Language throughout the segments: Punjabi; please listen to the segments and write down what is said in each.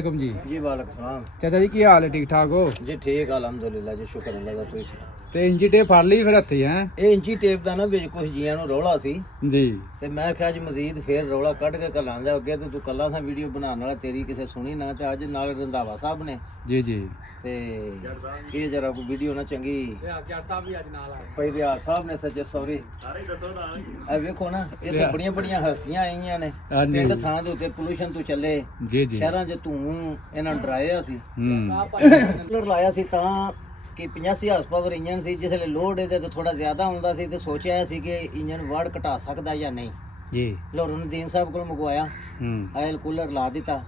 जी जी वालेकुम सलाम चाचा जी की हाल है ठीक ठाक हो जी ठीक अलहमदुलिल्लाह जी शुक्र अल्लाह दा तुसी सुनाओ ਤੇ ਇੰਚੀ ਟੇਪ ਫੜ ਲਈ ਫਿਰ ਹੱਥੀ ਹੈ ਇਹ ਇੰਚੀ ਟੇਪ ਦਾ ਨਾ ਵਿੱਚ ਕੁਝ ਜੀਆਂ ਨੂੰ ਰੌਲਾ ਸੀ ਜੀ ਤੇ ਮੈਂ ਕਿਹਾ ਅੱਜ ਮਜ਼ੀਦ ਫੇਰ ਰੌਲਾ ਕੱਢ ਕੇ ਕਲਾਂਦਾ ਅੱਗੇ ਤੇ ਤੂੰ ਕੱਲਾ ਸਾਂ ਵੀਡੀਓ ਬਣਾਉਣ ਵਾਲਾ ਤੇਰੀ ਕਿਸੇ ਸੁਣੀ ਨਾ ਤੇ ਅੱਜ ਨਾਲ ਰੰਧਾਵਾ ਸਾਹਿਬ ਨੇ ਜੀ ਜੀ ਤੇ ਇਹ ਜਰਾ ਕੋਈ ਵੀਡੀਓ ਨਾ ਚੰਗੀ ਜੱਟ ਸਾਹਿਬ ਵੀ ਅੱਜ ਨਾਲ ਆ ਭਾਈ ਰਿਆਜ਼ ਸਾਹਿਬ ਨੇ ਸੱਚੇ ਸੌਰੀ ਇਹ ਵੇਖੋ ਨਾ ਇੱਥੇ ਬੜੀਆਂ ਬੜੀਆਂ ਹਸਤੀਆਂ ਆਈਆਂ ਨੇ ਪਿੰਡ ਥਾਂ ਦੇ ਉੱਤੇ ਪੋਲੂਸ਼ਨ ਤੋਂ ਚੱਲੇ ਜੀ ਜੀ ਸ਼ਹਿਰਾਂ 'ਚ ਧੂੰ ਇਹਨਾਂ ਨੂੰ ਡਰਾਇਆ ਸੀ ਹੂੰ ਲਾਇਆ ਸੀ ਤਾਂ ਕਿ 85 ਹਾਰਸ ਪਾਵਰ ਇੰਜਨ ਸੀ ਜਿਸ ਵੇਲੇ ਲੋਡ ਇਹਦੇ ਤੋਂ ਥੋੜਾ ਜ਼ਿਆਦਾ ਹੁੰਦਾ ਸੀ ਤੇ ਸੋਚਿਆ ਸੀ ਕਿ ਇੰਜਨ ਵਾੜ ਘਟਾ ਸਕਦਾ ਜਾਂ ਨਹੀਂ ਜੀ ਲੋਰ ਨਦੀਮ ਸਾਹਿਬ ਕੋਲ ਮੰਗਵਾਇਆ ਹੂੰ ਆਇਲ ਕੂਲਰ ਲਾ ਦਿੱਤਾ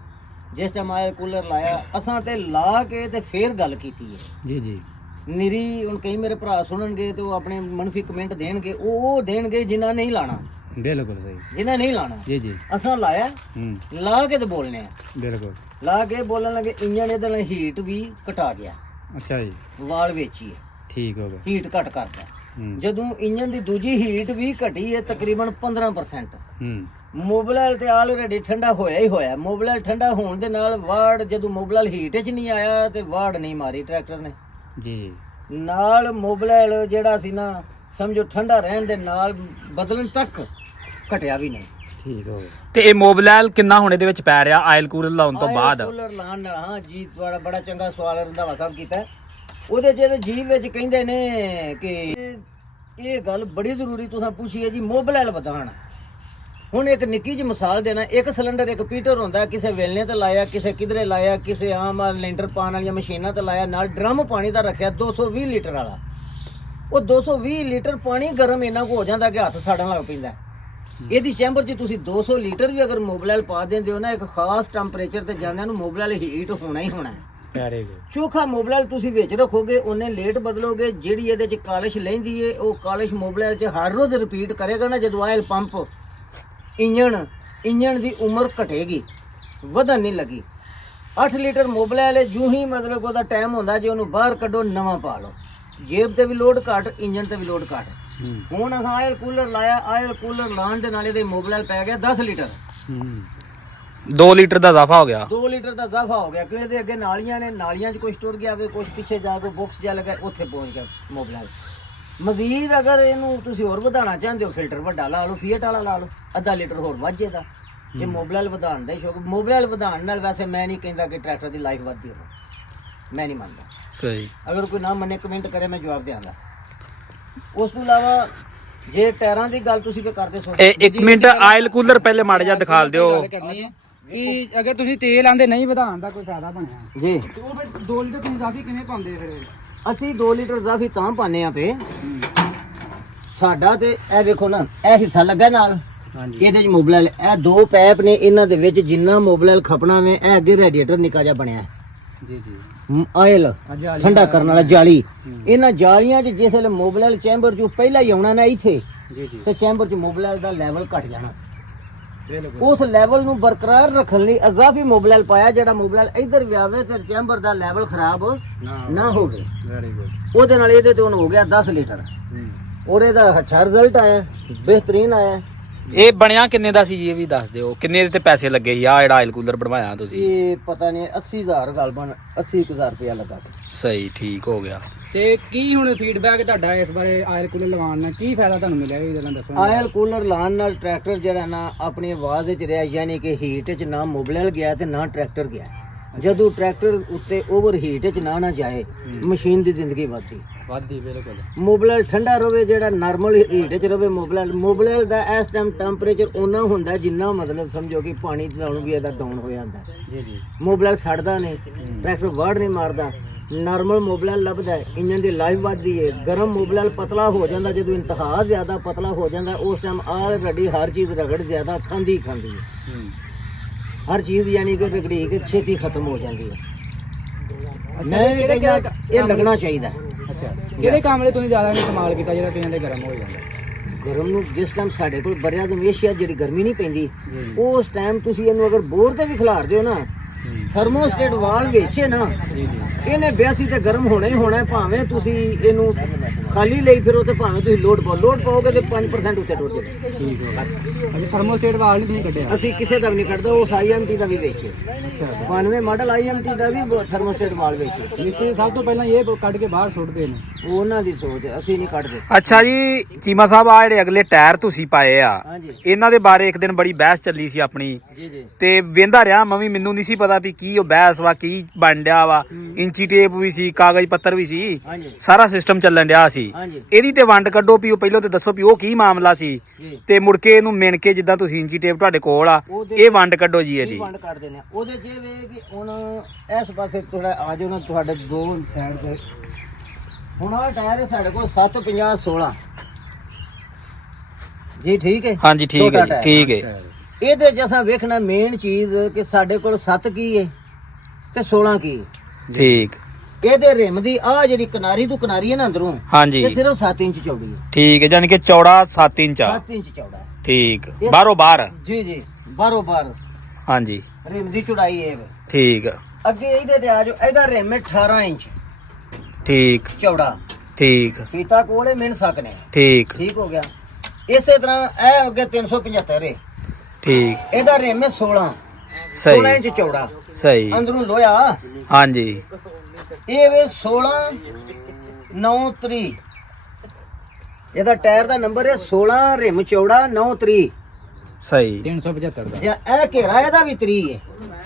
ਜਿਸ ਟਾਈਮ ਆਇਲ ਕੂਲਰ ਲਾਇਆ ਅਸਾਂ ਤੇ ਲਾ ਕੇ ਤੇ ਫੇਰ ਗੱਲ ਕੀਤੀ ਹੈ ਜੀ ਜੀ ਨਿਰੀ ਹੁਣ ਕਈ ਮੇਰੇ ਭਰਾ ਸੁਣਨਗੇ ਤੇ ਉਹ ਆਪਣੇ ਮਨਫੀ ਕਮੈਂਟ ਦੇਣਗੇ ਉਹ ਦੇਣਗੇ ਜਿਨ੍ਹਾਂ ਨਹੀਂ ਲਾਣਾ ਬਿਲਕੁਲ ਸਹੀ ਜਿਨ੍ਹਾਂ ਨਹੀਂ ਲਾਣਾ ਜੀ ਜੀ ਅਸਾਂ ਲਾਇਆ ਹੂੰ ਲਾ ਕੇ ਤੇ ਬੋਲਨੇ ਆ ਬਿਲਕੁਲ ਲਾ ਕੇ ਬੋਲਣ ਲੱਗੇ ਇੰਜਨ ਇਹਦੇ ਨਾਲ ਹੀਟ ਵੀ ਘਟਾ ਗਿਆ ਅੱਛਾ ਜੀ ਵਾਲ ਵੇਚੀ ਹੈ ਠੀਕ ਹੋ ਗਿਆ ਹੀਟ ਘਟ ਕਰਦਾ ਹੂੰ ਜਦੋਂ ਇੰਜਨ ਦੀ ਦੂਜੀ ਹੀਟ ਵੀ ਘਟੀ ਹੈ ਤਕਰੀਬਨ 15% ਹੂੰ ਮੋਬਿਲਾਈਲ ਤੇ ਆਲਰੇਡੀ ਠੰਡਾ ਹੋਇਆ ਹੀ ਹੋਇਆ ਮੋਬਿਲਾਈਲ ਠੰਡਾ ਹੋਣ ਦੇ ਨਾਲ ਵਾੜ ਜਦੋਂ ਮੋਬਿਲਾਈਲ ਹੀਟ 'ਚ ਨਹੀਂ ਆਇਆ ਤੇ ਵਾੜ ਨਹੀਂ ਮਾਰੀ ਟਰੈਕਟਰ ਨੇ ਜੀ ਜੀ ਨਾਲ ਮੋਬਿਲਾਈਲ ਜਿਹੜਾ ਸੀ ਨਾ ਸਮਝੋ ਠੰਡਾ ਰਹਿਣ ਦੇ ਨਾਲ ਬਦਲਣ ਤੱਕ ਘਟਿਆ ਵੀ ਨਹੀਂ ਠੀਕ ਹੋ ਗਿਆ ਤੇ ਇਹ ਮੋਬਿਲਾਈਲ ਕਿੰਨਾ ਹੁਣ ਇਹਦੇ ਵਿੱਚ ਪੈ ਰਿਹਾ ਆਇਲ ਕੂਲਰ ਲਾਉਣ ਤੋਂ ਬਾਅਦ ਕੂਲਰ ਲਾਉਣ ਨਾਲ ਹਾਂ ਜੀ ਤੁਹਾਡਾ ਬੜਾ ਚੰਗਾ ਸਵਾਲ ਰੰਧਾਵਾ ਸਾਹਿਬ ਕੀਤਾ ਉਹਦੇ ਜਿਹੜੇ ਜੀਵ ਵਿੱਚ ਕਹਿੰਦੇ ਨੇ ਕਿ ਇਹ ਗੱਲ ਬੜੀ ਜ਼ਰੂਰੀ ਤੁਸੀਂ ਪੁੱਛੀ ਹੈ ਜੀ ਮੋਬਿਲਾਈਲ ਵਧਾਉਣ ਹੁਣ ਇੱਕ ਨਿੱਕੀ ਜਿਹੀ ਮਿਸਾਲ ਦੇਣਾ ਇੱਕ ਸਿਲੰਡਰ ਇੱਕ ਪੀਟਰ ਹੁੰਦਾ ਕਿਸੇ ਵੇਲਣੇ ਤੇ ਲਾਇਆ ਕਿਸੇ ਕਿਧਰੇ ਲਾਇਆ ਕਿਸੇ ਆਮ ਲੈਂਟਰ ਪਾਉਣ ਵਾਲੀਆਂ ਮਸ਼ੀਨਾਂ ਤੇ ਲਾਇਆ ਨਾਲ ਡਰਮ ਪਾਣੀ ਦਾ ਰੱਖਿਆ 220 ਲੀਟਰ ਵਾਲਾ ਉਹ 220 ਲੀਟਰ ਪਾਣੀ ਗਰਮ ਇੰਨਾ ਕੁ ਹੋ ਜਾਂਦਾ ਕਿ ਹੱਥ ਸਾੜਨ ਲੱਗ ਪੈਂਦਾ ਇਹਦੀ ਚੈਂਬਰ 'ਚ ਤੁਸੀਂ 200 ਲੀਟਰ ਵੀ ਅਗਰ ਮੋਬਿਲਾਈਲ ਪਾ ਦਿੰਦੇ ਹੋ ਨਾ ਇੱਕ ਖਾਸ ਟੈਂਪਰੇਚਰ ਤੇ ਜਾਂਦਿਆਂ ਨੂੰ ਮੋਬਿਲਾਈਲ ਹੀਟ ਹੋਣਾ ਹੀ ਹੋਣਾ ਵੈਰੀ ਗੁੱਡ ਚੋਖਾ ਮੋਬਿਲਾਈਲ ਤੁਸੀਂ ਵਿੱਚ ਰੱਖੋਗੇ ਉਹਨੇ ਲੇਟ ਬਦਲੋਗੇ ਜਿਹੜੀ ਇਹਦੇ 'ਚ ਕਾਲਿਸ਼ ਲੈਂਦੀ ਏ ਉਹ ਕਾਲਿਸ਼ ਮੋਬਿਲਾਈਲ 'ਚ ਹਰ ਰੋਜ਼ ਰਿਪੀਟ ਕਰੇਗਾ ਨਾ ਜਦੋਂ ਆਇਲ ਪੰਪ ਇੰਜਣ ਦੀ ਉਮਰ ਘਟੇਗੀ ਵਧਣ ਨਹੀਂ ਲੱਗੀ 8 ਲੀਟਰ ਮੋਬਿਲਾਈਲ ਜੂ ਹੀ ਮਤਲਬ ਉਹਦਾ ਟਾਈਮ ਹੁੰਦਾ ਜੇ ਉਹਨੂੰ ਬਾਹਰ ਕੱਢੋ ਨਵਾਂ ਪਾ ਲਓ ਜੇਬ ਤੇ ਵੀ ਲੋਡ ਘੱਟ ਇੰਜਣ ਤੇ ਵੀ ਲੋਡ ਘੱਟ ਹੁਣ ਅਸਾਂ ਆਇਲ ਕੂਲਰ ਲਾਇਆ ਆਇਲ ਕੂਲਰ ਲਾਉਣ ਦੇ ਨਾਲ ਇਹਦੇ ਮੋਬਿਲਾਈਲ ਪੈ ਗਿਆ 10 ਲੀਟਰ ਹੂੰ 2 ਲੀਟਰ ਦਾ ਇਜ਼ਾਫਾ ਹੋ ਗਿਆ 2 ਲੀਟਰ ਦਾ ਇਜ਼ਾਫਾ ਹੋ ਗਿਆ ਕਿਉਂਕਿ ਇਹਦੇ ਅੱਗੇ ਨਾਲੀਆਂ ਨੇ ਨਾਲੀਆਂ 'ਚ ਕੁਝ ਟੁੱਟ ਗਿਆ ਵੇ ਕੁਝ ਪਿੱਛੇ ਜਾ ਕੇ ਬਾਕਸ ਜਾ ਲਗਾ ਉੱਥੇ ਪਹੁੰਚ ਗਿਆ ਮੋਬਿਲਾਈਲ ਮਜ਼ੀਦ ਅਗਰ ਇਹਨੂੰ ਤੁਸੀਂ ਹੋਰ ਵਧਾਉਣਾ ਚਾਹੁੰਦੇ ਹੋ ਫਿਲਟਰ ਵੱਡਾ ਲਾ ਲਓ ਫੀਟ ਵਾਲਾ ਲਾ ਲਓ ਅੱਧਾ ਲੀਟਰ ਹੋਰ ਵੱਧ ਜਾਏਗਾ ਜੇ ਮੋਬਿਲਾਈਲ ਵਧਾਉਣ ਦਾ ਸ਼ੌਕ ਮੋਬਿਲਾਈਲ ਵਧਾਉਣ ਨਾਲ ਵੈਸੇ ਮੈਂ ਨਹੀਂ ਕਹਿੰਦਾ ਕਿ ਟਰੈਕਟਰ ਦੀ ਲਾਈਫ ਵੱਧਦੀ ਹੋਵੇ ਮੈਂ ਨਹੀਂ ਮੰਨਦਾ ਸਹੀ ਅਗਰ ਕੋਈ ਨਾ ਮੰਨੇ ਕਮੈਂਟ ਕਰੇ ਮੈਂ ਜਵਾਬ ਦਿਆਂਗਾ ਉਸ ਤੋਂ ਇਲਾਵਾ ਜੇ ਟਾਇਰਾਂ ਦੀ ਗੱਲ ਤੁਸੀਂ ਵੀ ਕਰਦੇ ਸੋ ਇਹ 1 ਮਿੰਟ ਆਇਲ ਕੂਲਰ ਪਹਿਲੇ ਮਾੜਾ ਜਿਹਾ ਦਿਖਾ ਦਿਓ ਕਰਨੀ ਹੈ ਕਿ ਅਗਰ ਤੁਸੀਂ ਤੇਲ ਆਂਦੇ ਨਹੀਂ ਵਧਾਉਣ ਦਾ ਕੋਈ ਫਾਇਦਾ ਬਣਿਆ ਜੀ ਤੇ ਉਹ ਫਿਰ 2 ਲੀਟਰ ਤੁਸੀਂ ਕਾਫੀ ਕਿਵੇਂ ਪਾਉਂਦੇ ਫਿਰ ਅਸੀਂ 2 ਲੀਟਰ ਇਜ਼ਾਫੀ ਤਾਂ ਪਾਣੇ ਆ ਪੇ ਸਾਡਾ ਤੇ ਇਹ ਵੇਖੋ ਨਾ ਇਹ ਹਿੱਸਾ ਲੱਗਾ ਨਾਲ ਹਾਂਜੀ ਇਹਦੇ ਚ ਮੋਬਿਲਾਈਲ ਇਹ ਦੋ ਪੈਪ ਨੇ ਇਹਨਾਂ ਦੇ ਵਿੱਚ ਜਿੰਨਾ ਮੋਬਿਲਾਈਲ ਖਪਣਾ ਵੇ ਇਹ ਅੱਗੇ ਰੇਡੀਏਟਰ ਨਿੱਕਾ ਜਿਹਾ ਬਣਿਆ ਜੀ ਜੀ ਆਇਲ ਠੰਡਾ ਕਰਨ ਵਾਲਾ ਜਾਲੀ ਇਹਨਾਂ ਜਾਲੀਆਂ 'ਚ ਜਿਸ ਵੇਲੇ ਮੋਬਿਲਾਈਲ ਚੈਂਬਰ 'ਚ ਪਹਿਲਾਂ ਹੀ ਆਉਣਾ ਨਾ ਇੱਥੇ ਜੀ ਜੀ ਤੇ ਚੈਂਬਰ 'ਚ ਮੋਬਿਲਾਈਲ ਦਾ ਲੈਵਲ ਘਟ ਜਾਣਾ ਸੀ ਬਿਲਕੁਲ ਉਸ ਲੈਵਲ ਨੂੰ ਬਰਕਰਾਰ ਰੱਖਣ ਲਈ ਇਜ਼ਾਫੀ ਮੋਬਿਲਾਈਲ ਪਾਇਆ ਜਿਹੜਾ ਮੋਬਿਲਾਈਲ ਇੱਧਰ ਵੀ ਆਵੇ ਤੇ ਚੈਂਬਰ ਦਾ ਲੈਵਲ ਖਰਾਬ ਨਾ ਹੋਵੇ ਵੈਰੀ ਗੁੱਡ ਉਹਦੇ ਨਾਲ ਇਹਦੇ ਤੇ ਹੁਣ ਹੋ ਗਿਆ 10 ਲੀਟਰ ਔਰ ਇਹਦਾ ਅੱਛਾ ਰਿਜ਼ਲਟ ਆਇਆ ਬਿਹਤਰੀਨ ਆਇਆ ਇਹ ਬਣਿਆ ਕਿੰਨੇ ਦਾ ਸੀ ਜੀ ਇਹ ਵੀ ਦੱਸ ਦਿਓ ਕਿੰਨੇ ਦੇ ਤੇ ਪੈਸੇ ਲੱਗੇ ਸੀ ਆ ਜਿਹੜਾ ਆਇਲ ਕੂਲਰ ਬਣਵਾਇਆ ਤੁਸੀਂ ਇਹ ਪਤਾ ਨਹੀਂ 80000 ਗੱਲ ਬਣ 80000 ਰੁਪਇਆ ਲੱਗਾ ਸੀ ਸਹੀ ਠੀਕ ਹੋ ਗਿਆ ਤੇ ਕੀ ਹੁਣ ਫੀਡਬੈਕ ਤੁਹਾਡਾ ਇਸ ਬਾਰੇ ਆਇਲ ਕੂਲਰ ਲਗਾਉਣ ਨਾਲ ਕੀ ਫਾਇਦਾ ਤੁਹਾਨੂੰ ਮਿਲਿਆ ਇਹ ਜਰਾ ਦੱਸੋ ਆਇਲ ਕੂਲਰ ਲਾਉਣ ਨਾਲ ਟਰੈਕਟਰ ਜਿਹੜਾ ਨਾ ਆਪਣੀ ਆਵਾਜ਼ ਵਿੱਚ ਰਿਹਾ ਯਾਨੀ ਕਿ ਹੀਟ 'ਚ ਨਾ ਮੋਬਿਲਾਈਲ ਗਿਆ ਤੇ ਨਾ ਟਰੈਕਟਰ ਗਿਆ ਜਦੋਂ ਟਰੈਕਟਰ ਉੱਤੇ ਓਵਰ ਹੀਟ 'ਚ ਨਾ ਜਾਏ ਮਸ਼ੀਨ ਦੀ ਜ਼ਿੰਦਗੀ ਵੱਧਦੀ ਬਿਲਕੁਲ ਮੋਬਿਲਾਈਲ ਠੰਡਾ ਰਵੇ ਜਿਹੜਾ ਨਾਰਮਲ ਹੀਟ 'ਚ ਰਵੇ ਮੋਬਿਲਾਈਲ ਦਾ ਇਸ ਟਾਈਮ ਟੈਂਪਰੇਚਰ ਉਹਨਾਂ ਹੁੰਦਾ ਜਿੰਨਾ ਮਤਲਬ ਸਮਝੋ ਕਿ ਪਾਣੀ ਨਾਲੋਂ ਵੀ ਇਹਦਾ ਡਾਊਨ ਹੋ ਜਾਂਦਾ ਜੀ ਜੀ ਮੋਬਿਲਾਈਲ ਸੜਦਾ ਨਹੀਂ ਟਰੈਕਟਰ ਵਾੜ ਨਹੀਂ ਮਾਰਦਾ ਨਾਰਮਲ ਮੋਬਿਲਾਈਲ ਲੱਭਦਾ ਇੰਜਨ ਦੀ ਲਾਈਫ ਵੱਧਦੀ ਹੈ ਗਰਮ ਮੋਬਿਲਾਈਲ ਪਤਲਾ ਹੋ ਜਾਂਦਾ ਜਦੋਂ ਇੰਤਹਾ ਜ਼ਿਆਦਾ ਪਤਲਾ ਹੋ ਜਾਂਦਾ ਉਸ ਟਾਈਮ ਆਲਰੇਡੀ ਹਰ ਚੀਜ਼ ਰਗੜ ਜ਼ਿਆਦਾ ਖਾਂਦੀ ਹੈ ਹਰ ਚੀਜ਼ ਯਾਨੀ ਕਿ ਰਗੜੀ ਕੇ ਛੇਤੀ ਖਤਮ ਹੋ ਜਾਂਦੀ ਹੈ ਮੈਂ ਕਹਿੰਦਾ ਇਹ ਲੱਗਣਾ ਚਾਹੀਦਾ ਅੱਛਾ ਕਿਹੜੇ ਕੰਮ ਲਈ ਤੁਸੀਂ ਜ਼ਿਆਦਾ ਇਸਤੇਮਾਲ ਕੀਤਾ ਜਿਹੜਾ ਤੁਸੀਂ ਦੇ ਗਰਮ ਹੋ ਜਾਂਦਾ ਗਰਮ ਨੂੰ ਜਿਸ ਟਾਈਮ ਸਾਡੇ ਕੋਲ ਬਰਿਆ ਜ਼ਮੀਸ਼ੀਆ ਜਿਹੜੀ ਗਰਮੀ ਨਹੀਂ ਪੈਂਦੀ ਉਸ ਟਾਈਮ ਤੁਸੀਂ ਇਹਨੂੰ ਅਗਰ ਬੋਰ ਤੇ ਵੀ ਖਿਲਾਰਦੇ ਹੋ ਨਾ ਥਰਮੋਸਟੇਟ ਵਾਲ ਵੇਚੇ ਨਾ ਜੀ ਜੀ ਇਹਨੇ 82 ਤੇ ਗਰਮ ਹੋਣਾ ਹੀ ਹੋਣਾ ਹੈ, ਭਾਵੇਂ ਤੁਸੀਂ ਇਹਨੂੰ ਖਾਲੀ ਲਈ ਫਿਰੋ ਤੇ ਭਾਵੇਂ ਤੁਸੀਂ ਲੋਡ ਪਾਓਗੇ ਤੇ 5% ਉੱਤੇ ਟੁੱਟ ਜਾਵੇ। ਠੀਕ ਹੋ ਗਿਆ। ਅਜੇ ਥਰਮੋਸਟੇਟ ਵਾਲ ਨਹੀਂ ਤੁਸੀਂ ਕੱਢਿਆ? ਅਸੀਂ ਕਿਸੇ ਦਾ ਵੀ ਨਹੀਂ ਕੱਢਦਾ, ਉਸ IMT ਦਾ ਵੀ ਵੇਚੇ, ਅੱਛਾ 92 ਮਾਡਲ IMT ਦਾ ਵੀ ਥਰਮੋਸਟੇਟ ਵਾਲ ਵੇਚੇ। ਮਿਸਤਰੀ ਸਭ ਤੋਂ ਪਹਿਲਾਂ ਇਹ ਕੱਢ ਕੇ ਬਾਹਰ ਸੁੱਟਦੇ ਨੇ। ਉਹਨਾਂ ਦੀ ਸੋਚ ਹੈ, ਅਸੀਂ ਨਹੀਂ ਕੱਢਦੇ। ਅੱਛਾ ਜੀ ਚੀਮਾ ਸਾਹਿਬ, ਆ ਜਿਹੜੇ ਅਗਲੇ ਟਾਇਰ ਤੁਸੀਂ ਪਾਏ ਆ, ਹਾਂਜੀ ਇਹਨਾਂ ਦੇ ਬਾਰੇ ਇੱਕ ਦਿਨ ਬੜੀ ਬਹਿਸ ਚੱਲੀ ਸੀ ਆਪਣੀ, ਜੀ ਜੀ ਤੇ ਵੇਂਦਾ ਰਿਹਾ ਮੈਂ ਵੀ, ਮੈਨੂੰ ਨਹੀਂ ਸੀ ਪਤਾ ਵੀ ਕੀ ਉਹ ਬਹਿਸ ਵਾ, ਕੀ ਬਣ ਡਿਆ ਵਾ। ਇੰਚੀ ਟੇਪ ਵੀ ਸੀ, ਕਾਗਜ਼ ਪੱਤਰ ਵੀ ਸੀ, ਹਾਂਜੀ ਸਾਰਾ ਸਿਸਟਮ ਚੱਲਣ ਡਿਆ ਸੀ। ਹਾਂਜੀ ਇਹਦੀ ਤੇ ਵੰਡ ਕੱਢੋ ਵੀ ਉਹ ਪਹਿਲਾਂ ਤੇ ਦੱਸੋ ਵੀ ਉਹ ਕੀ ਮਾਮਲਾ ਸੀ, ਜੀ ਤੇ ਮੁੜ ਕੇ ਇਹਨੂੰ ਮਿਣ ਕੇ ਜਿੱਦਾਂ ਤੁਸੀਂ ਇੰਚੀ ਟੇਪ ਤੁਹਾਡੇ ਕੋਲ ਆ, ਇਹ ਵੰਡ ਕੱਢੋ ਜੀ ਕੀ ਇਹਦੀ। ਵੰਡ ਕਰ ਦਿੰਦੇ ਆ ਉਹਦੇ ਜੇ ਵੇ ਕਿ ਹੁਣ ਇਸ ਪਾਸੇ ਥੋੜਾ ਆ ਜਾਓ ਨਾ, ਤੁਹਾਡੇ ਦੋ ਸਾਈਡ ਤੇ ਹੁਣ ਆਹ ਟਾਇਰ ਹੈ ਸਾਡੇ ਕੋਲ 750 16 ਜੀ, ਠੀਕ ਹੈ। ਹਾਂਜੀ ਠੀਕ ਛੋਟਾ ਹੈ ਜੀ, ਟਾਇਰ। ਠੀਕ ਹੈ। ਇਹਦੇ ਜੈਸਾ ਵੇਖਣਾ ਮੇਨ ਚੀਜ਼ ਕਿ ਸਾਡੇ ਕੋਲ 7 ਕੀ ਹੈ ਤੇ 16 ਕੀ ਹੈ। ਠੀਕ, ਇਹਦੇ ਰਿਮ ਦੀ ਆ ਜਿਹੜੀ ਕਿਨਾਰੀ ਤੋਂ ਕਿਨਾਰੀ ਹੈ ਨਾ ਅੰਦਰੋਂ, ਹਾਂਜੀ ਇਹ ਸਿਰਫ 7 ਇੰਚ ਚੌੜੀ ਹੈ। ਠੀਕ ਹੈ, ਯਾਨੀ ਕਿ ਚੌੜਾ 7 ਇੰਚ ਆ। 7 ਇੰਚ ਚੌੜਾ ਹੈ। ਠੀਕ, ਬਾਹਰੋਂ ਬਾਹਰ। ਜੀ ਜੀ, ਬਾਰੋ ਬਾਰ ਹਾਂਜੀ ਰਿਮ ਦੀ ਚੌੜਾਈ ਇਹ ਹੈ। ਠੀਕ, ਅੱਗੇ ਇਹਦੇ ਤੇ ਆ ਜਾਓ, ਇਹਦਾ ਰਿਮ ਹੈ 18 ਇੰਚ ਠੀਕ ਚੌੜਾ। ਠੀਕ ਫੀਤਾ ਕੋਲੇ ਮਿਣ ਸਕਨੇ। ਠੀਕ ਠੀਕ ਹੋ ਗਿਆ। ਇਸੇ ਤਰ੍ਹਾਂ ਇਹ ਅੱਗੇ 375 ਹੈ, ਠੀਕ, ਇਹਦਾ ਰਿਮ ਹੈ 16 16 ਸਹੀ ਇੰਚ ਚੌੜਾ, ਸਹੀ, ਅੰਦਰੋਂ ਲੋਹਾ। ਹਾਂਜੀ ਇਹ ਵੇ 16 9 3, ਇਹਦਾ ਟਾਇਰ ਦਾ ਨੰਬਰ ਹੈ 16, ਰਿਮ ਚੌੜਾ 9 3। ਸਹੀ 375 ਦਾ। ਜਾਂ ਇਹ ਘੇਰਾ ਇਹਦਾ ਵੀ 3 ਹੈ,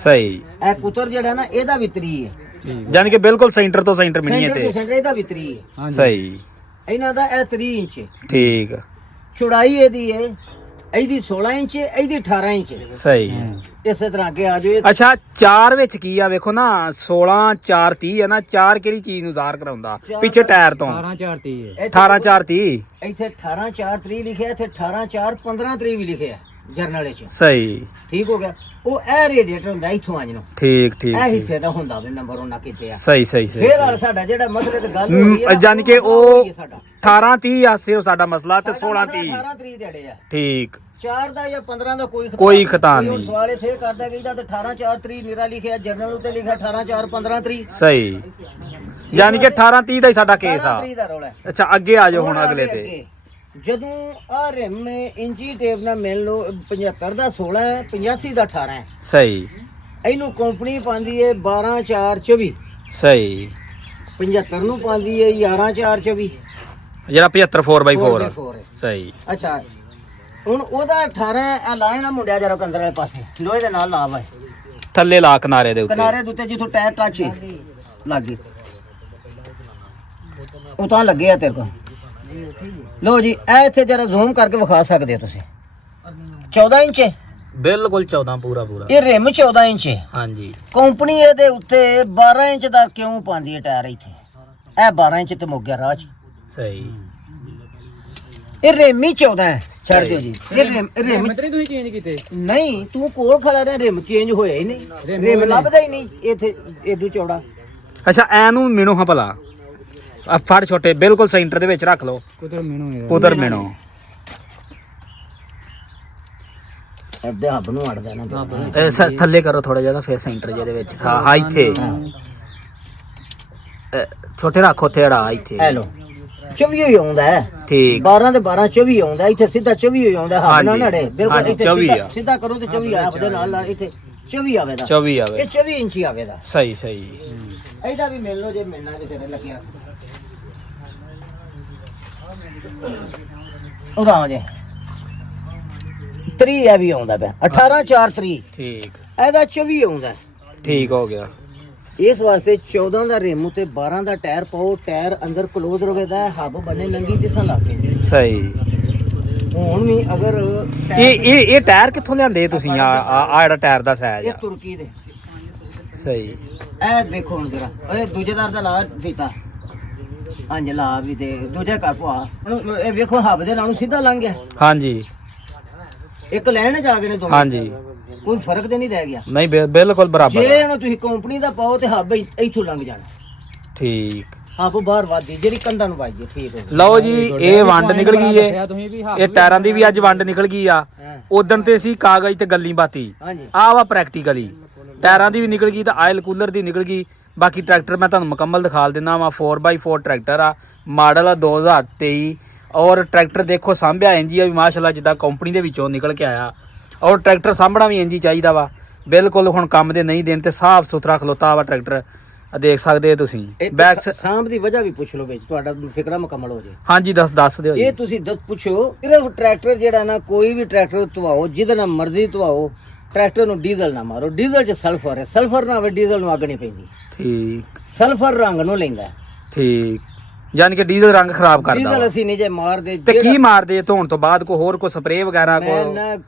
ਸਹੀ, ਇਹ ਕੁਤਰ ਜਿਹੜਾ ਨਾ ਇਹਦਾ ਵੀ 3 ਹੈ, ਠੀਕ ਯਾਨੀ ਕਿ ਬਿਲਕੁਲ ਸੈਂਟਰ ਤੋਂ ਸੈਂਟਰ ਮਿਣੀ ਹੈ ਸੈਂਟਰ ਟੂ ਤੇ। ਸੈਂਟਰ ਇਹਦਾ ਵੀ 3 ਹੈ। ਹਾਂਜੀ ਸਹੀ, ਇਹਨਾਂ ਦਾ ਇਹ 3 ਇੰਚ ਹੈ, ਠੀਕ, ਚੌੜਾਈ ਇਹਦੀ ਹੈ, ਇਹਦੀ 16 ਇੰਚ ਹੈ, ਇਹਦੀ 18 ਇੰਚ ਹੈ। ਸਹੀ। ਇਸੇ ਤਰ੍ਹਾਂ ਅੱਗੇ ਆ ਜਾਓ। ਇਹ ਅੱਛਾ 4 ਵਿੱਚ ਕੀ ਆ ਵੇਖੋ ਨਾ, 16 4 30 ਹੈ ਨਾ, 4 ਕਿਹੜੀ ਚੀਜ਼ ਨੂੰ ਜ਼ਾਹਰ ਕਰਾਉਂਦਾ ਪਿੱਛੇ ਟਾਇਰ ਤੋਂ? 18 4 30 ਹੈ। ਇੱਥੇ 18 4 30। ਇੱਥੇ 18 4 3 ਲਿਖਿਆ, ਇੱਥੇ 18 4 15 3 ਵੀ ਲਿਖਿਆ ਜਰਨਲ ਵਿੱਚ। ਸਹੀ, ਠੀਕ ਹੋ ਗਿਆ। ਉਹ ਇਹ ਰੇਡੀਏਟਰ ਹੁੰਦਾ ਇੱਥੋਂ ਆਜ ਨੂੰ, ਠੀਕ ਠੀਕ ਇਹ ਠੀਕ। ਹਿੱਸੇ ਦਾ ਹੁੰਦਾ ਵੀ ਨੰਬਰ ਉਹਨਾਂ ਕੀਤੇ ਆ। ਸਹੀ ਸਹੀ ਸਹੀ। ਫੇਰ ਵਾਲਾ ਸਾਡਾ ਜਿਹੜਾ ਮਸਲੇ ਤੇ ਗੱਲ ਹੋ ਰਹੀ ਹੈ ਨਾ, ਯਾਨੀ ਕਿ ਮਸਲਾ ਉਹ ਉਹੀ ਹੈ ਸਾਡਾ 18 30 ਆ ਸਿਰਫ ਸਾਡਾ ਮਸਲਾ, ਤੇ 16 30। 18 3 ਦੇ ਅੜੇ ਆ। ਠੀਕ, 4 ਦਾ ਜਾਂ 15 ਦਾ ਕੋਈ ਕੋਈ ਖਿਤਾਨ ਨਹੀਂ। ਸਵਾਲ ਇਥੇ ਕਰਦਾ ਕਿ ਇਹਦਾ ਤੇ 18 4 3 ਨੀਰਾ ਲਿਖਿਆ, ਜਰਨਲ ਉੱਤੇ ਲਿਖਿਆ 18 4 15 3। ਸਹੀ, ਯਾਨੀ ਕਿ 18 30 ਦਾ ਹੀ ਸਾਡਾ ਕੇਸ ਆ। 3 ਦਾ ਰੌਲਾ ਹੈ। ਅੱਛਾ ਅੱਗੇ ਆ ਜਾਓ ਹੁਣ ਆ ਅਗਲੇ ਗਏ ਤੇ। ਅੱਗੇ। ਜਦੋਂ ਆ ਰਿਮ ਇੰਚੀ ਟੇਪ ਨਾਲ ਮਿਲ ਲੋ, 75 ਦਾ 16 ਹੈ, 85 ਦਾ 18 ਹੈ। ਸਹੀ ਇਹਨੂੰ ਕੰਪਨੀ ਪਾਉਂਦੀ ਹੈ 12 4 24, ਸਹੀ, 75 ਨੂੰ ਪਾਉਂਦੀ ਹੈ 11 4 24। ਜਿਹੜਾ 75 4x4 4 ਹੈ। ਸਹੀ। ਅੱਛਾ ਹੁਣ ਉਹਦਾ 18 ਆ ਲਾਏ ਨਾ ਮੁੰਡਿਆ ਜਰਾ ਕੰਦਰ ਵਾਲੇ ਪਾਸੇ ਲੋਹੇ ਦੇ ਨਾਲ ਲਾਵਾ ਹੈ, ਥੱਲੇ ਲਾ ਕਿਨਾਰੇ ਦੇ ਉੱਤੇ। ਕਿਨਾਰੇ ਦੇ ਉੱਤੇ ਜਿੱਥੋਂ ਟਾਇਰ ਟੱਚ ਲੱਗੇ ਉਹ ਤਾਂ ਲੱਗੇ ਆ ਤੇਰੇ ਕੋਲ। ਲੋ ਜੀ ਇਹ ਇੱਥੇ ਜਰਾ ਜ਼ੂਮ ਕਰਕੇ ਵਿਖਾ ਸਕਦੇ ਹੋ ਤੁਸੀਂ। 14 ਇੰਚ ਹੈ ਬਿਲਕੁਲ 14 ਪੂਰਾ ਪੂਰਾ। ਇਹ ਰਿਮ 14 ਇੰਚ ਹੈ। ਹਾਂਜੀ ਕੰਪਨੀ ਇਹਦੇ ਉੱਤੇ 12 ਇੰਚ ਦਾ ਕਿਉਂ ਪਾਉਂਦੀ ਹੈ ਟਾਇਰ ਇੱਥੇ? ਇਹ 12 ਇੰਚ ਤੇ ਮੁੱਕ ਗਿਆ ਰਾਹ 'ਚ। ਸਹੀ। ਇਹ ਰਿਮ ਹੀ 14 ਹੈ। ਛੱਡ ਦਿਓ ਜੀ। ਇਹ ਰਿਮ ਮਿੱਤਰੀ ਤੁਸੀਂ ਚੇਂਜ ਕੀਤੇ? ਨਹੀਂ, ਤੂੰ ਕੋਲ ਖੜਾ ਰਿਹਾ, ਰਿਮ ਚੇਂਜ ਹੋਇਆ ਹੀ ਨਹੀਂ, ਰਿਮ ਲੱਭਦਾ ਹੀ ਨਹੀਂ ਇੱਥੇ ਏਦੂ ਚੌੜਾ। ਅੱਛਾ ਐ ਨੂੰ ਮਿਣੋ ਹਾਂ ਭਲਾ, ਆ ਫੜ ਛੋਟੇ ਬਿਲਕੁਲ ਸੈਂਟਰ ਦੇ ਵਿੱਚ ਰੱਖ ਲਓ। ਕੁਦਰ ਮੈਨੂੰ ਇਹਦਾ। ਉਧਰ ਮਿਣੋ। ਅੱਧੇ ਹੱਬ ਨੂੰ ਅੜਦਾ ਨਾ। ਥੱਲੇ ਕਰੋ ਥੋੜਾ ਜਿਹਾ, ਫਿਰ ਸੈਂਟਰ ਜਿਹਦੇ ਵਿੱਚ। ਹਾਂ ਹਾਂ ਇੱਥੇ ਛੋਟੇ ਰੱਖੋ ਥੇੜਾ ਇੱਥੇ। ਹੈਲੋ 24 ਹੀ ਆਉਂਦਾ ਹੈ। ਠੀਕ 12 ਤੇ 12 24 ਆਉਂਦਾ, ਇੱਥੇ ਸਿੱਧਾ 24 ਹੀ ਆਉਂਦਾ। ਹੱਬ ਨਾ ਨੜੇ ਬਿਲਕੁਲ ਹਾਂਜੀ, ਇੱਥੇ 24 ਸਿੱਧਾ- ਆ। ਸਿੱਧਾ ਕਰੋ ਤੇ 24 ਆਇਆ, ਉਹਦੇ ਨਾਲ ਇੱਥੇ 24 ਆਵੇਦਾ। 24 ਆਵੇ। ਇਹ 24 ਇੰਚੀ ਆਵੇਦਾ। ਸਹੀ ਸਹੀ। ਇਹਦਾ ਵੀ ਮਿਲ ਲੋ ਜੇ ਮਿਲਣਾ ਤੇ ਫਿਰ ਲੱਗਿਆ ਉਹ ਰਾਮ ਜੇ 3 ਇਹ ਵੀ ਆਉਂਦਾ ਪਿਆ 18 4 3। ਠੀਕ ਇਹਦਾ 24 ਆਉਂਦਾ। ਠੀਕ ਹੋ ਗਿਆ। ਇਸ ਵਾਸਤੇ 14 ਦਾ ਰਿਮ ਤੇ 12 ਦਾ ਟਾਇਰ ਪਾਓ, ਟਾਇਰ ਅੰਦਰ ਕਲੋਜ਼ ਰਵੇਦਾ, ਹੱਬ ਬਣੇ ਨੰਗੀ ਦਿਸਾਂ ਲੱਗੇ। ਸਹੀ। ਹੁਣ ਵੀ ਅਗਰ ਇਹ ਟਾਇਰ ਕਿੱਥੋਂ ਲਿਆਂਦੇ ਤੁਸੀਂ? ਆ ਜਿਹੜਾ ਟਾਇਰ ਦਾ ਸਾਈਜ਼ ਇਹ ਆ। ਤੁਰਕੀ ਦੇ। ਸਹੀ। ਇਹ ਦੇਖੋ ਹੁਣ ਜਰਾ, ਓਏ ਦੂਜੇ ਦਰ ਦਾ ਲਾ ਫੀਤਾ। ਹਾਂਜੀ ਲਾ ਵੀ ਤੇ ਦੂਜੇ ਕਰ ਪਵਾ। ਹੁਣ ਇਹ ਵੇਖੋ ਹੱਬ ਦੇ ਨਾਲੋਂ ਸਿੱਧਾ ਲੰਘ ਗਿਆ। ਹਾਂਜੀ ਇੱਕ ਲੈਣ ਜਾ ਕੇ ਨੇ ਦੋਵੇਂ। ਹਾਂਜੀ ਕੋਈ ਫਰਕ ਤੇ ਨਹੀਂ ਰਹਿ ਗਿਆ। ਨਹੀਂ ਬਿਲਕੁਲ ਬਰਾਬਰ ਜੇ ਆ। ਇਹਨੂੰ ਤੁਸੀਂ ਕੰਪਨੀ ਦਾ ਪਾਓ ਤੇ ਹੱਬ ਇੱਥੋਂ ਲੰਘ ਜਾਣਾ। ਠੀਕ। ਹੱਬ ਬਾਹਰ ਵਾਦੀ ਜਿਹੜੀ ਕੰਧਾਂ ਨੂੰ ਵੱਜਦੀ। ਠੀਕ ਹੈ ਲਓ ਜੀ ਇਹ ਵੰਡ ਨਿਕਲ ਗਈ ਏ। ਤੁਸੀਂ ਵੀ ਇਹ ਟਾਇਰਾਂ ਦੀ ਵੀ ਅੱਜ ਵੰਡ ਨਿਕਲ ਗਈ ਆ। ਹਾਂ। ਉਦਣ ਤੇ ਅਸੀਂ ਕਾਗਜ਼ ਤੇ ਗੱਲੀ ਬਾਤੀ। ਹਾਂਜੀ ਆ ਵਾ ਪ੍ਰੈਕਟੀਕਲੀ। ਟਾਇਰਾਂ ਦੀ ਵੀ ਨਿਕਲ ਗਈ ਤਾਂ ਆਇਲ ਕੂਲਰ ਦੀ ਨਿਕਲ ਗਈ। ਬਾਕੀ ਟਰੈਕਟਰ ਮੈਂ ਤੁਹਾਨੂੰ ਮੁਕੰਮਲ ਦਿਖਾ ਦਿੰਦਾ ਵਾ। 4x4 ਟਰੈਕਟਰ ਆ, ਮਾਡਲ ਆ 2023। ਔਰ ਟਰੈਕਟਰ ਦੇਖੋ ਸਾਂਭਿਆ ਇੰਜੀ ਆ ਵੀ ਮਾਸ਼ਾਅੱਲਾ ਜਿੱਦਾਂ ਕੰਪਨੀ ਦੇ ਵਿੱਚੋਂ ਨਿਕਲ ਕੇ ਆਇਆ। ਔਰ ਟਰੈਕਟਰ ਸਾਂਭਣਾ ਵੀ ਇੰਜੀ ਚਾਹੀਦਾ ਵਾ ਬਿਲਕੁਲ। ਹੁਣ ਕੰਮ ਦੇ ਨਹੀਂ ਦਿਨ ਤੇ ਸਾਫ਼ ਸੁਥਰਾ ਖਲੋਤਾ ਵਾ ਟਰੈਕਟਰ, ਦੇਖ ਸਕਦੇ ਹੋ ਤੁਸੀਂ। ਬੈਕ ਸਾਂਭ ਦੀ ਵਜ੍ਹਾ ਵੀ ਪੁੱਛ ਲਓ ਵਿੱਚ, ਤੁਹਾਡਾ ਫਿਕਰਾ ਮੁਕੰਮਲ ਹੋ ਜੇ। ਹਾਂਜੀ ਦੱਸ ਦਿਓ ਜੀ। ਇਹ ਤੁਸੀਂ ਪੁੱਛੋ, ਸਿਰਫ ਟਰੈਕਟਰ ਜਿਹੜਾ ਨਾ, ਕੋਈ ਵੀ ਟਰੈਕਟਰ ਧਵਾਓ ਜਿਹਦੇ ਨਾਲ ਮਰਜ਼ੀ ਧਵਾਓ, ਟਰੈਕਟਰ ਨੂੰ ਡੀਜ਼ਲ ਨਾ ਮਾਰੋ। ਡੀਜ਼ਲ 'ਚ ਸਲਫਰ ਹੈ, ਸਲਫਰ ਨਾ ਹੋਵੇ ਡੀਜ਼ਲ ਨੂੰ ਅੱਗ ਨਹੀਂ ਪੈਂਦੀ। ਠੀਕ, ਸਲਫਰ ਰੰਗ ਨੂੰ ਲੈਂਦਾ। ਠੀਕ, ਯਾਨੀ ਕਿ ਡੀਜ਼ਲ ਰੰਗ ਖਰਾਬ ਕਰਦਾ ਡੀਜ਼ਲ ਅਸੀਂ ਨਹੀਂ ਜੇ ਮਾਰਦੇ। ਤੇ ਕੀ ਮਾਰਦੇ ਧੋਣ ਤੋਂ ਬਾਅਦ? ਕੋਈ ਹੋਰ ਕੋਈ ਸਪਰੇਅ ਵਗੈਰਾ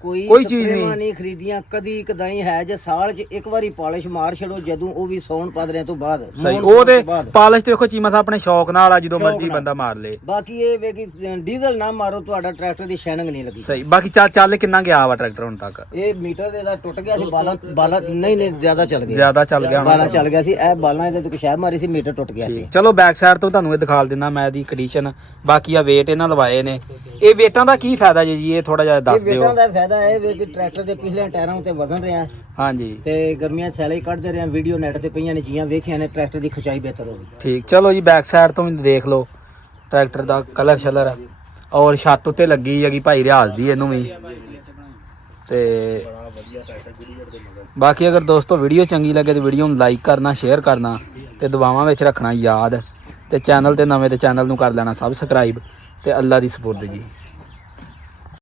ਕੋਈ ਚੀਜ਼ ਨਹੀਂ ਖਰੀਦੀਆਂ ਕਦੀ ਕਦਾਈ ਹੈ ਜੇ ਸਾਲ 'ਚ ਇੱਕ ਵਾਰੀ ਪਾਲਿਸ਼ ਮਾਰ ਛੜੋ, ਜਦੋਂ ਉਹ ਵੀ ਸੌਣ ਪਾਦਰਿਆਂ ਤੋਂ ਬਾਅਦ। ਸਹੀ, ਉਹ ਤੇ ਪਾਲਿਸ਼ ਤੇ ਵੇਖੋ ਚੀਮਾ ਸਾਹਿਬ ਆਪਣੇ ਸ਼ੌਕ ਨਾਲ ਆ, ਜਦੋਂ ਮਰਜ਼ੀ ਬੰਦਾ ਮਾਰ ਲੇ। ਬਾਕੀ ਇਹ ਵੇ ਕਿ ਡੀਜ਼ਲ ਨਾ ਮਾਰੋ, ਤੁਹਾਡਾ ਟਰੈਕਟਰ ਦੀ ਸ਼ਾਇਨਿੰਗ ਨਹੀਂ ਲੱਗੀ। ਸਹੀ। ਬਾਕੀ ਚੱਲ ਕਿੰਨਾ ਗਿਆ ਵਾ ਟਰੈਕਟਰ ਹੁਣ ਤੱਕ? ਇਹ ਮੀਟਰ ਇਹਦਾ ਟੁੱਟ ਗਿਆ ਸੀ, ਬਾਲਾ ਨਹੀਂ ਜ਼ਿਆਦਾ ਚੱਲ ਗਿਆ, ਜ਼ਿਆਦਾ ਚੱਲ ਗਿਆ ਬਾਲਾ ਚੱਲ ਗਿਆ ਸੀ। ਇਹ ਬਾਲਾਂ ਇਹਦੇ ਤੋਂ ਸ਼ਾਇਦ ਮਾਰੀ ਸੀ, ਮੀਟਰ ਟੁੱਟ ਗਿਆ ਸੀ। ਚਲੋ ਬੈਕ ਸਾਈਡ ਤੋਂ ਤੁਹਾਨੂੰ ਇਹ ਦਿਖਾ ਦਿੰਦਾ ਮੈਂ ਇਹਦੀ ਕੰਡੀਸ਼ਨ। ਬਾਕੀ ਆ ਵੇਟ ਇਹਨਾਂ ਲਵਾਏ ਨੇ। ਇਹ ਵੇਟਾਂ ਦਾ ਕੀ ਫਾਇਦਾ ਜੀ? ਇਹ ਥੋੜਾ ਜਿਹਾ ਦੱਸ ਦਿਓ। ਵੇਟਾਂ ਦਾ ਫਾਇਦਾ ਇਹ ਵੇ ਕਿ ਟਰੈਕਟਰ ਦੇ ਪਿਛਲੇ ਟਾਇਰਾਂ ਉੱਤੇ ਵਜ਼ਨ ਰਿਹਾ ਹਾਂਜੀ, ਤੇ ਗਰਮੀਆਂ ਸੈਲੇ ਹੀ ਕੱਢਦੇ ਰਹੇ। ਵੀਡੀਓ ਨੈਟ ਤੇ ਪਈਆਂ ਨੇ, ਜੀਆਂ ਵੇਖਿਆ ਨੇ, ਟਰੈਕਟਰ ਦੀ ਖੁਚਾਈ ਬਿਹਤਰ ਹੋ ਗਈ। ਠੀਕ, ਚਲੋ ਜੀ ਬੈਕ ਸਾਈਡ ਤੋਂ ਵੀ ਦੇਖ ਲਓ ਟਰੈਕਟਰ ਦਾ ਕਲਰ ਸ਼ਲਰ। ਔਰ ਛੱਤ ਉੱਤੇ ਲੱਗੀ ਹੈਗੀ ਭਾਈ ਰਿਆਜ਼ ਦੀ ਇਹਨੂੰ ਵੀ। ਤੇ ਬਾਕੀ ਅਗਰ ਦੋਸਤੋ ਵੀਡੀਓ ਚੰਗੀ ਲੱਗੇ ਤਾਂ ਵੀਡੀਓ ਨੂੰ ਲਾਈਕ ਕਰਨਾ, ਸ਼ੇਅਰ ਕਰਨਾ ਤੇ ਦੁਆਵਾਂ ਵਿੱਚ ਰੱਖਣਾ ਯਾਦ। ਤੇ ਚੈਨਲ ਤੇ ਨਵੇਂ ਤੇ ਚੈਨਲ ਨੂੰ ਕਰ ਲੈਣਾ ਸਬਸਕ੍ਰਾਈਬ। ਤੇ ਅੱਲਾ ਦੀ ਸਪੋਰਟ ਜੀ।